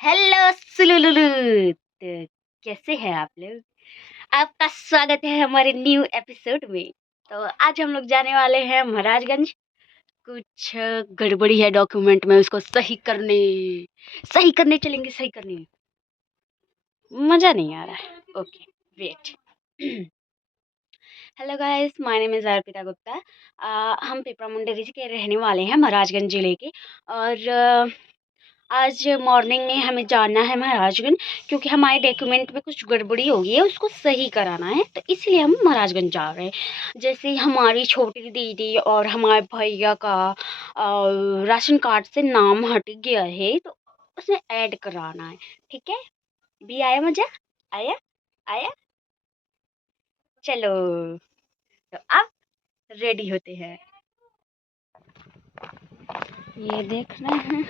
Hello सुलुलुलु। तो कैसे हैं आप लोग? आपका स्वागत है हमारे न्यू एपिसोड में। तो आज हम लोग जाने वाले हैं महाराजगंज। कुछ गड़बड़ी है डॉक्यूमेंट में, उसको सही करने चलेंगे। सही करने मज़ा नहीं आ रहा है। Okay wait. Hello guys, my name is Arpita Gupta. हम पिपरा मुंडेरी के रहने वाले हैं, महाराजगंज ज़िले के। और आज मॉर्निंग में हमें जाना है महाराजगंज, क्योंकि हमारे डॉक्यूमेंट में कुछ गड़बड़ी हो गई है, उसको सही कराना है। तो इसलिए हम महाराजगंज जा रहे हैं। जैसे ही हमारी छोटी दीदी और हमारे भैया का राशन कार्ड से नाम हट गया है, तो उसे ऐड कराना है। ठीक है, भी आया मजा? आया आया। चलो, तो अब रेडी होते हैं। ये देख रहे हैं,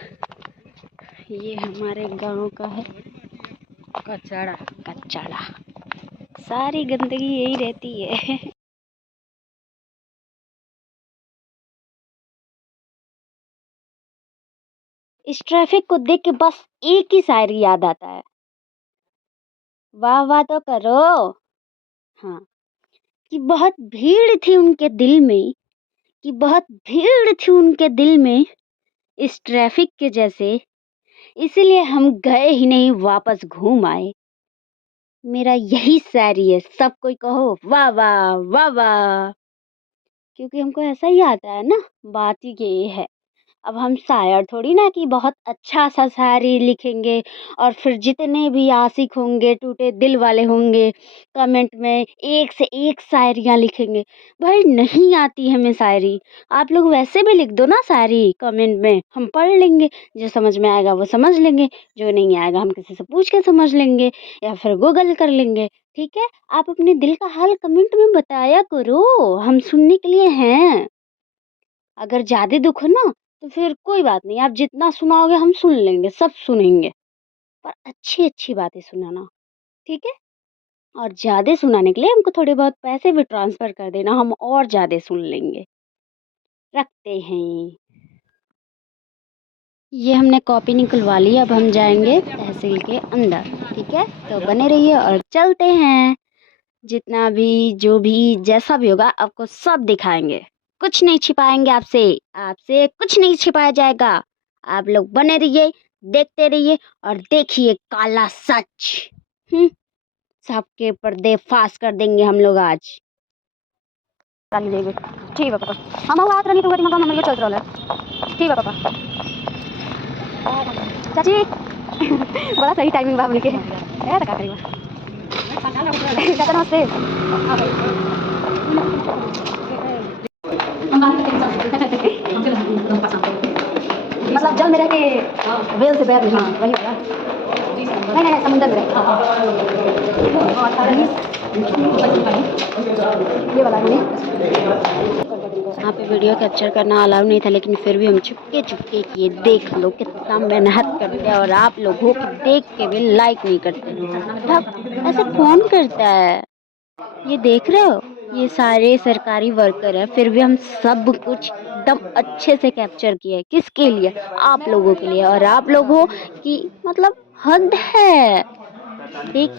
ये हमारे गांव का है कचड़ा। कचड़ा, सारी गंदगी यही रहती है। इस ट्रैफिक को देख के बस एक ही शायरी याद आता है। वाह वाह तो करो। हाँ, कि बहुत भीड़ थी उनके दिल में, कि बहुत भीड़ थी उनके दिल में इस ट्रैफिक के जैसे, इसीलिए हम गए ही नहीं, वापस घूम आए। मेरा यही शायरी है, सब कोई कहो वाह वाह वाह वाह, क्योंकि हमको ऐसा ही आता है ना। बात ही ये है। अब हम शायर थोड़ी ना कि बहुत अच्छा सा शायरी लिखेंगे और फिर जितने भी आशिक होंगे, टूटे दिल वाले होंगे, कमेंट में एक से एक शायरियाँ लिखेंगे। भाई नहीं आती हमें शायरी। आप लोग वैसे भी लिख दो ना शायरी कमेंट में, हम पढ़ लेंगे। जो समझ में आएगा वो समझ लेंगे, जो नहीं आएगा हम किसी से पूछ के समझ लेंगे या फिर गूगल कर लेंगे। ठीक है, आप अपने दिल का हाल कमेंट में बताया करो, हम सुनने के लिए हैं। अगर ज़्यादा दुख हो ना, तो फिर कोई बात नहीं, आप जितना सुनाओगे हम सुन लेंगे, सब सुनेंगे। पर अच्छी अच्छी बातें सुनाना, ठीक है? और ज़्यादा सुनाने के लिए हमको थोड़े बहुत पैसे भी ट्रांसफ़र कर देना, हम और ज़्यादा सुन लेंगे। रखते हैं। ये हमने कॉपी निकलवा ली, अब हम जाएंगे तहसील के अंदर। ठीक है, तो बने रहिए और चलते हैं। जितना भी, जो भी, जैसा भी होगा आपको सब दिखाएंगे। कुछ नहीं छिपाएंगे आपसे, आपसे कुछ नहीं छिपाया जाएगा। आप लोग बने रहिए, देखते रहिए और देखिए काला सच। सबके पर्दे फाश कर देंगे हम लोग आज। ठीक है पापा, हम बात रही तो मकान चल रहा है। ठीक है पापा। चाची बड़ा सही टाइमिंग बाबू के है तो का करेगा। चाचा नमस्ते। मतलब जल में रह के वेल से बैर नहीं, वही वाला। नहीं नहीं, समुद्र में ये वाला नहीं। यहाँ पे वीडियो कैप्चर करना अलाउ नहीं था, लेकिन फिर भी हम चुपके चुपके किए। देख लो कितना मेहनत करते हैं, और आप लोग हो कि देख के भी लाइक नहीं करते। मतलब ऐसे कौन करता है? ये देख रहे हो, ये सारे सरकारी वर्कर हैं, फिर भी हम सब कुछ एकदम अच्छे से कैप्चर किए। किसके लिए? आप लोगों के लिए। और आप लोग हो कि मतलब हद है, देख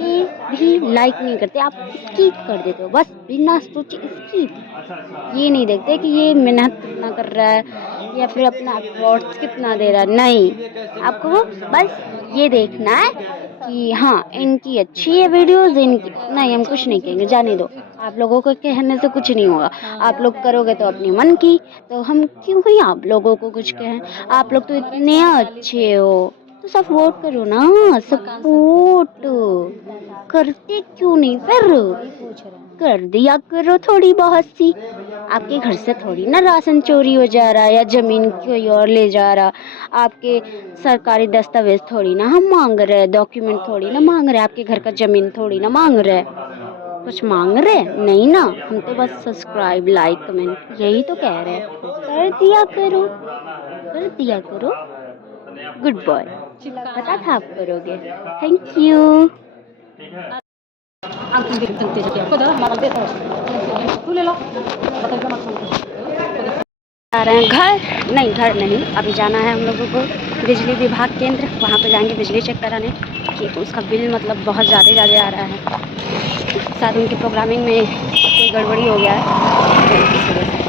के भी लाइक नहीं करते, आप स्किप कर देते हो बस बिना सोचे स्किप। ये नहीं देखते कि ये मेहनत कितना कर रहा है या फिर अपना एफर्ट्स कितना दे रहा है। नहीं, आपको बस ये देखना है कि हाँ इनकी अच्छी है वीडियोस, इनकी नहीं। हम कुछ नहीं कहेंगे, जाने दो। आप लोगों को कहने से कुछ नहीं होगा। आप लोग करोगे तो अपने मन की, तो हम क्यों ही आप लोगों को कुछ कहें। आप लोग तो इतने अच्छे हो, तो सपोर्ट करो ना। सपोर्ट करते क्यों नहीं? फिर कर दिया करो थोड़ी बहुत सी। आपके घर से थोड़ी ना राशन चोरी हो जा रहा है या जमीन कोई और ले जा रहा। आपके सरकारी दस्तावेज थोड़ी ना हम मांग रहे, डॉक्यूमेंट थोड़ी ना मांग रहे, आपके घर का जमीन थोड़ी ना मांग रहे। कुछ मांग रहे नहीं ना, हम तो बस सब्सक्राइब, लाइक, कमेंट यही तो कह रहे हैं। कर दिया करो, कर दिया करो। गुड बॉय, पता था आप करोगे। Thank you. तू ले लो। आ रहे हैं घर नहीं, अभी जाना है हम लोगों को बिजली विभाग केंद्र। वहाँ पे जाएंगे बिजली चेक कराने कि उसका बिल मतलब बहुत ज़्यादा आ रहा है। शायद उनकी प्रोग्रामिंग में कोई गड़बड़ी हो गया है तो इस वजह से।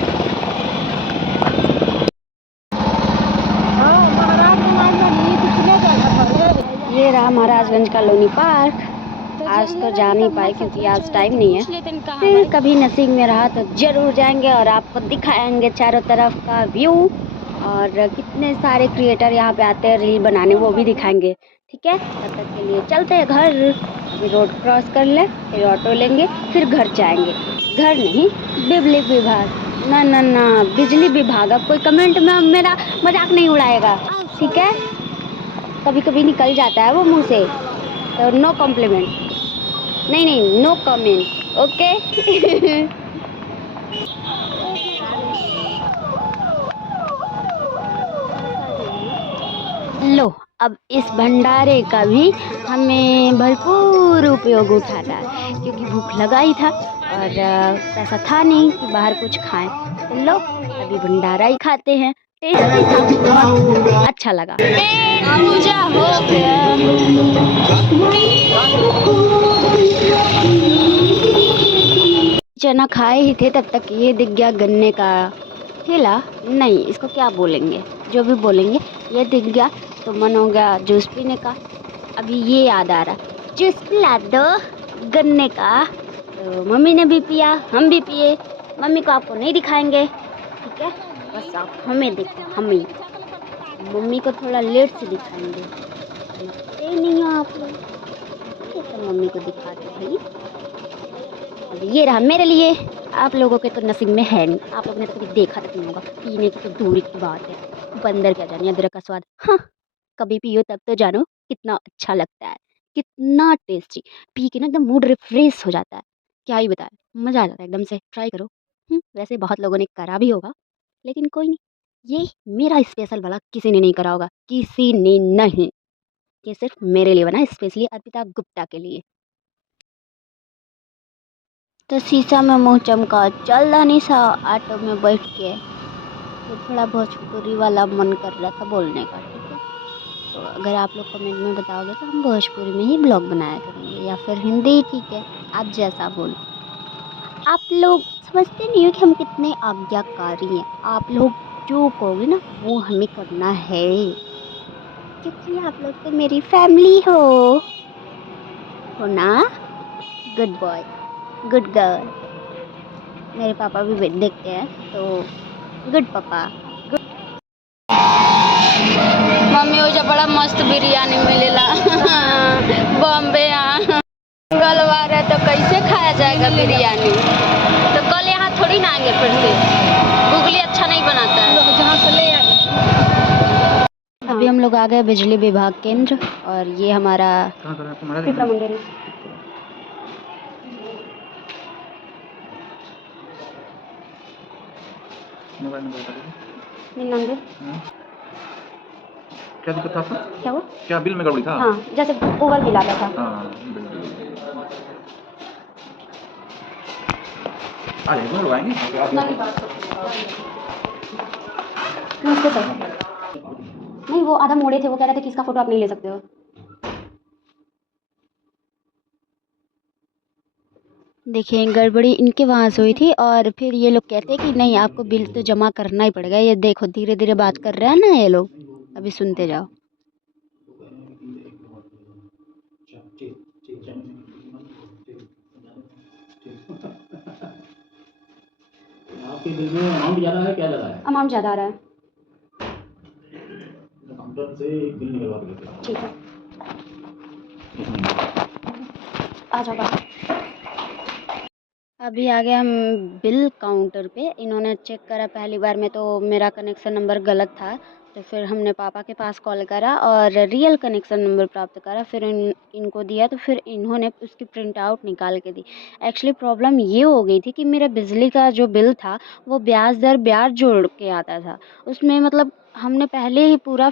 ये रहा महाराजगंज का लोनी पार्क। आज तो जा नहीं पाए क्योंकि आज टाइम नहीं है, फिर कभी नसीब में रहा तो जरूर जाएंगे और आपको दिखाएंगे चारों तरफ का व्यू। और कितने सारे क्रिएटर यहाँ पे आते हैं रील बनाने, वो भी दिखाएंगे। ठीक है, तब तक के लिए चलते हैं घर। अभी रोड क्रॉस कर ले, फिर ऑटो लेंगे, फिर घर जाएंगे। घर नहीं, बिजली विभाग। ना ना ना, बिजली विभाग। अब कोई कमेंट में मेरा मजाक नहीं उड़ाएगा, ठीक है? कभी कभी निकल जाता है वो मुंह से, तो नो कॉम्प्लीमेंट, नहीं नो कमेंट, ओके। लो, अब इस भंडारे का भी हमें भरपूर उपयोग उठाना है क्योंकि भूख लगा ही था और पैसा था नहीं कि बाहर कुछ खाएं। तो लो, अभी भंडारा ही खाते हैं। टेस्टी था, बहुत अच्छा लगा। पूजा हो गया। चना खाए ही थे तब तक ये दिख गया गन्ने का ठेला। नहीं, इसको क्या बोलेंगे, जो भी बोलेंगे, ये दिख गया तो मन हो गया जूस पीने का। अभी ये याद आ रहा, जूस पिला दो गन्ने का। तो मम्मी ने भी पिया, हम भी पिए। मम्मी को आपको नहीं दिखाएंगे, ठीक है? बस आप हमें देखो, हमें। मम्मी को थोड़ा लेट से दिखाएंगे। समझते नहीं हो आप लोग, तो मम्मी को दिखा दो भाई। अभी ये रहा मेरे लिए। आप लोगों के तो नसीब में है नहीं, आप लोगों ने तो कभी देखा तक नहीं होगा। पीने की तो दूरी की बात है, बंदर क्या जाने अदरक का स्वाद। हाँ, कभी पियो तब तो जानो कितना अच्छा लगता है, कितना टेस्टी। पी के ना एकदम मूड रिफ्रेश हो जाता है। क्या ही बताए, मज़ा आ जाता है एकदम से। ट्राई करो। वैसे बहुत लोगों ने करा भी होगा, लेकिन कोई नहीं, ये मेरा स्पेशल वाला किसी ने नहीं करा होगा, किसी ने नहीं। ये सिर्फ मेरे लिए बना है, स्पेशली अर्पिता गुप्ता के लिए। तो शीशा में मुंह चमका चल रहा नहीं सा ऑटो में बैठ के, तो थोड़ा भोजपुरी वाला मन कर रहा था बोलने का, ठीक है? तो अगर आप लोग कमेंट में बताओगे तो हम भोजपुरी में ही ब्लॉग बनाया करेंगे, या फिर हिंदी, ठीक है? आप जैसा बोल। आप लोग समझते नहीं हो कि हम कितने आज्ञाकारी हैं। आप लोग जो कहोगे ना वो हमें करना है, क्योंकि आप लोग तो मेरी फैमिली हो ना। Good boy, good girl. मेरे पापा भी देखते हैं तो गुड पापा। मम्मी वो बड़ा मस्त बिरयानी मिलेला बॉम्बे यहाँ मंगलवार है तो कैसे खाया जाएगा बिरयानी? तो कल यहाँ थोड़ी ना आएंगे फिर से। गुगली अच्छा नहीं बनाता है, जहाँ से ले आए। अभी हम लोग आ गए बिजली विभाग केंद्र और ये हमारा पिपरा मंदिर है। मोबाइल नंबर बता दीजिए। 99। क्या दिक्कत था आपको? क्या हुआ? क्या बिल में गड़बड़ी था? हाँ, जैसे ओवर बिल आता था। हाँ, आज एक बार आएंगे। नमस्ते सर। नहीं, वो आधा मोड़े थे, वो कह रहे थे कि इसका फोटो आप नहीं ले सकते हो। देखिए, गड़बड़ी इनके वहाँ से हुई थी और फिर ये लोग कहते हैं कि नहीं, आपको बिल तो जमा करना ही पड़ेगा। ये देखो धीरे धीरे बात कर रहे हैं ना ये लोग, अभी सुनते जाओ। आपके बिल में अमाउंट ज़्यादा है, क्या ज़्यादा है? अमाउंट ज़्यादा आ रहा है। काउंटर से बिल निकलवा के लेते हैं। ठीक है, आ जाओ बाहर। अभी आ गए हम बिल काउंटर पे। इन्होंने चेक करा पहली बार में तो मेरा कनेक्शन नंबर गलत था, तो फिर हमने पापा के पास कॉल करा और रियल कनेक्शन नंबर प्राप्त करा। फिर इनको दिया तो फिर इन्होंने उसकी प्रिंट आउट निकाल के दी। एक्चुअली प्रॉब्लम ये हो गई थी कि मेरा बिजली का जो बिल था वो ब्याज जोड़ के आता था। उसमें मतलब हमने पहले ही पूरा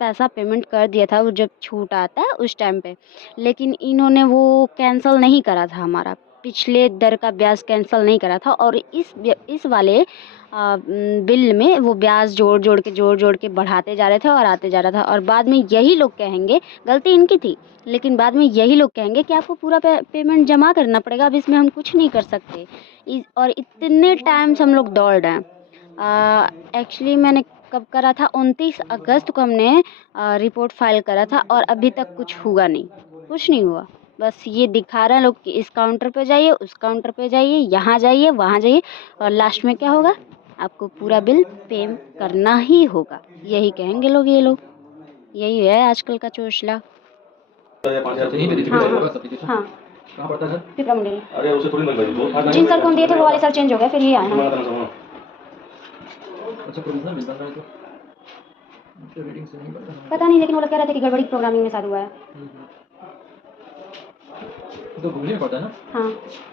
पैसा पेमेंट कर दिया था, वो जब छूट आता है उस टाइम पे, लेकिन इन्होंने वो कैंसिल नहीं करा था हमारा पिछले दर का ब्याज कैंसिल नहीं करा था, और इस वाले बिल में वो ब्याज जोड़ जोड़ के बढ़ाते जा रहे थे और आते जा रहा था। और बाद में यही लोग कहेंगे, गलती इनकी थी, लेकिन बाद में यही लोग कहेंगे कि आपको पूरा पेमेंट जमा करना पड़ेगा, अब इसमें हम कुछ नहीं कर सकते। और इतने टाइम से हम लोग दौड़ रहे हैं। एक्चुअली मैंने कब करा था, 29 अगस्त को हमने रिपोर्ट फाइल करा था, और अभी तक कुछ हुआ नहीं, कुछ नहीं हुआ। बस ये दिखा रहे हैं लोग कि इस काउंटर पे जाइए, उस काउंटर पे जाइए, यहाँ जाइए, वहाँ जाइए, और लास्ट में क्या होगा, आपको पूरा बिल पे करना ही होगा, यही कहेंगे लोग। ये लोग, यही है आजकल का चोचला। हाँ कहाँ पड़ता है सर? पिपरा मंडी। अरे उसे थोड़ी मत भाई, जिन सर को हम दिए थे वो वाले सर चेंज हो गए, फिर ये आए हैं। अच्छा प्रोविजनल मिल रहा है तो रीडिंग से नहीं पता नहीं, लेकिन वो लोग कह रहे थे कि गड़बड़ी प्रोग्रामिंग में शायद हुआ है। तो गूगल में पड़ता है ना? हाँ,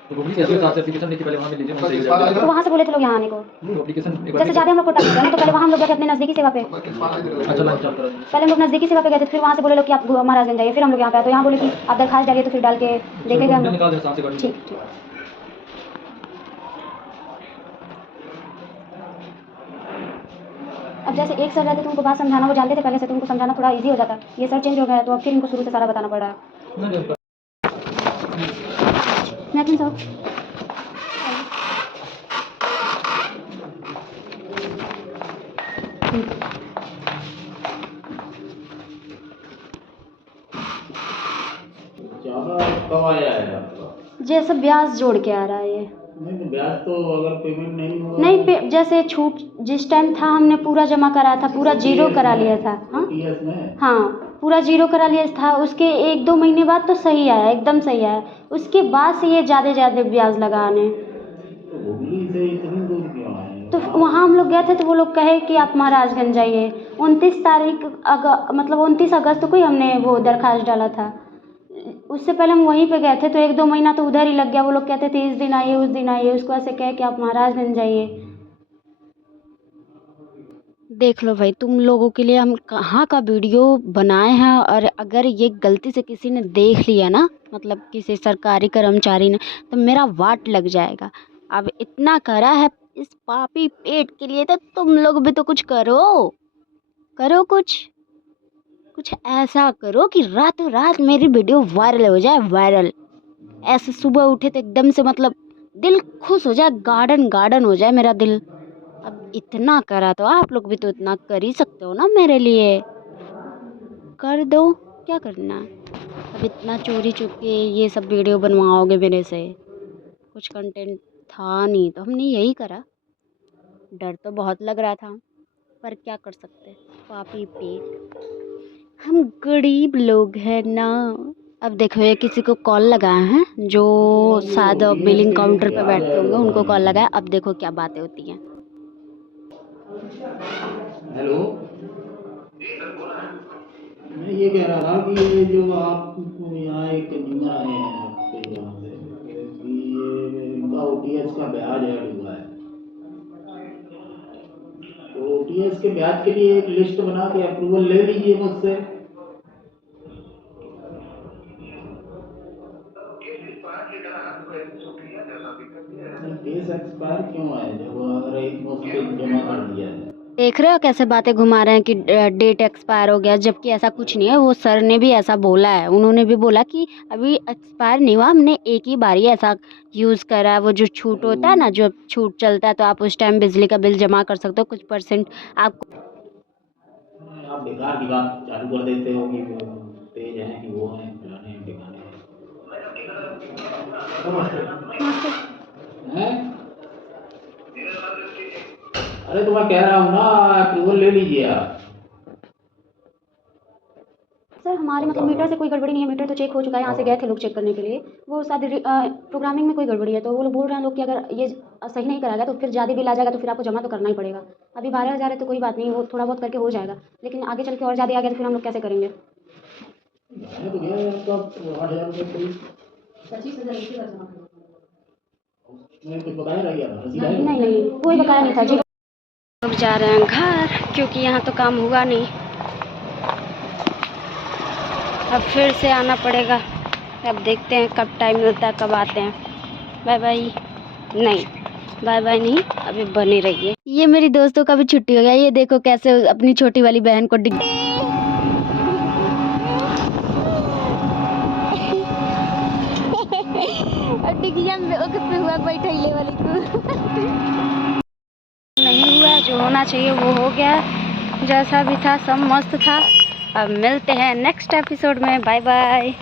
तो गूगल कैसे साथ से एप्लीकेशन लेके पहले वहाँ में लीजिए, वहाँ सही हो जाएगा। तो वहाँ से बोले थे लोग यहाँ आने को, एप्लीकेशन जैसे ज़्यादा हम लोग को टच किया तो पहले वहाँ हम लोग गए थे अपने नज़दीकी सेवा पे। अच्छा लाइन चल रहा है। पहले हम लोग नज़दीकी सेवा पे गए थे, फिर वहाँ से बोले लोग कि आप महाराजगंज जाइए, फिर हम लोग यहाँ पे आए, तो यहाँ बोले कि आप दरखास्त डालिए, तो फिर डाल के देखेगा हम लोग। निकाल दे साथ से कर। ठीक ठीक। अब जैसे एक सर रहते तो उनको बात समझाना वो जानते थे पहले से, तो उनको समझाना थोड़ा इजी हो जाता। ये सर चेंज हो गया है, तो अब फिर इनको शुरू से सारा बताना पड़ रहा है। नैपकिन साहब, ज़्यादा कब आया है आपका? जैसे ब्याज जोड़ के आ रहा है ये। नहीं तो ब्याज तो अगर पेमेंट नहीं हुआ, नहीं जैसे छूट जिस टाइम था हमने पूरा जमा करा था, पूरा जीरो करा लिया था। हाँ टीएस में हाँ, पूरा जीरो करा लिया था। उसके 1-2 महीने बाद तो सही आया, एकदम सही आया। उसके बाद से ये ज़्यादा ब्याज लगाने, तो हुगली से इतनी दूर क्यों आए? तो वहाँ हम लोग गए थे तो वो लोग कहे कि आप महाराजगंज जाइए। 29 अगस्त को ही हमने वो दरखास्त डाला था। उससे पहले हम वहीं पे गए थे, तो 1-2 महीना तो उधर ही लग गया। वो लोग कहते थे इस दिन आइए, उस दिन आइए, उसको ऐसे कहे कि आप महाराजगंज जाइए। देख लो भाई, तुम लोगों के लिए हम कहाँ का वीडियो बनाए हैं, और अगर ये गलती से किसी ने देख लिया ना, मतलब किसी सरकारी कर्मचारी ने, तो मेरा वाट लग जाएगा। अब इतना करा है इस पापी पेट के लिए, तो तुम लोग भी तो कुछ करो कुछ ऐसा करो कि रातों रात मेरी वीडियो वायरल हो जाए, वायरल। ऐसे सुबह उठे तो एकदम से मतलब दिल खुश हो जाए, गार्डन हो जाए मेरा दिल। अब इतना करा तो आप लोग भी तो इतना कर ही सकते हो ना मेरे लिए, कर दो, क्या करना है। अब इतना चोरी चुपके ये सब वीडियो बनवाओगे मेरे से, कुछ कंटेंट था नहीं तो हमने यही करा। डर तो बहुत लग रहा था, पर क्या कर सकते, पापी पेट, हम गरीब लोग हैं ना। अब देखो ये किसी को कॉल लगाए हैं, जो शायद बिलिंग काउंटर पे बैठते होंगे, उनको कॉल लगाया। अब देखो क्या बातें होती हैं। हेलो, मैं ये कह रहा था कि ये जो आप यहाँ एक कंज्यूमर आए हैं आपके यहाँ से, कि ये इनका ओटीएस का ब्याज ऐड हुआ है, तो ओटीएस के ब्याज के लिए एक लिस्ट बना के अप्रूवल ले लीजिए मुझसे। केस एक्सपायर क्यों है जब अगर एक मुश्त जमा कर दिया है? देख रहे हो कैसे बातें घुमा रहे हैं कि डेट एक्सपायर हो गया, जबकि ऐसा कुछ नहीं है। वो सर ने भी ऐसा बोला है, उन्होंने भी बोला कि अभी एक्सपायर नहीं हुआ, हमने एक ही बार ही ऐसा यूज़ करा है। वो जो छूट होता है ना, जो छूट चलता है, तो आप उस टाइम बिजली का बिल जमा कर सकते हो, कुछ परसेंट आपको। आप बेकार की बात चालू कर देते हो कि वो तेज हैं कि वो हैं, फलाने हैं, ढिकाने हैं। हैं? अरे तो मैं कह रहा हूँ ना, अप्रूवल ले लीजिए आप। सर हमारे मतलब मीटर से कोई गड़बड़ी नहीं है, मीटर तो चेक हो चुका है। यहाँ से गए थे लोग चेक करने के लिए, वो शायद प्रोग्रामिंग में कोई गड़बड़ी है, तो वो लोग बोल रहे हैं लोग कि अगर ये सही नहीं करा गया तो फिर ज़्यादा बिल आ जाएगा, तो फिर आपको जमा तो करना ही पड़ेगा। अभी 12,000 है तो कोई बात नहीं, वो थोड़ा बहुत करके हो जाएगा, लेकिन आगे चल के और ज़्यादा आ गया तो फिर हम लोग कैसे करेंगे। गाने तो गया है आपका 8,000 रुपये करीब। 25,000 मैं कुछ बकाया रह गया था? नहीं कोई बकाया नहीं था जी। लोग जा रहे हैं घर, क्योंकि यहाँ तो काम हुआ नहीं। अब फिर से आना पड़ेगा। अब देखते हैं कब टाइम मिलता है, कब आते हैं। Bye bye. नहीं, बाय बाय नहीं, अभी बने रहिए। ये मेरी दोस्तों का भी छुट्टी हो गया। ये देखो कैसे अपनी छोटी वाली बहन को डिग डिगिया में ओके पे हुआ बैठैले वाली को। नहीं हुआ, जो होना चाहिए वो हो गया। जैसा भी था सब मस्त था। अब मिलते हैं नेक्स्ट एपिसोड में। Bye bye.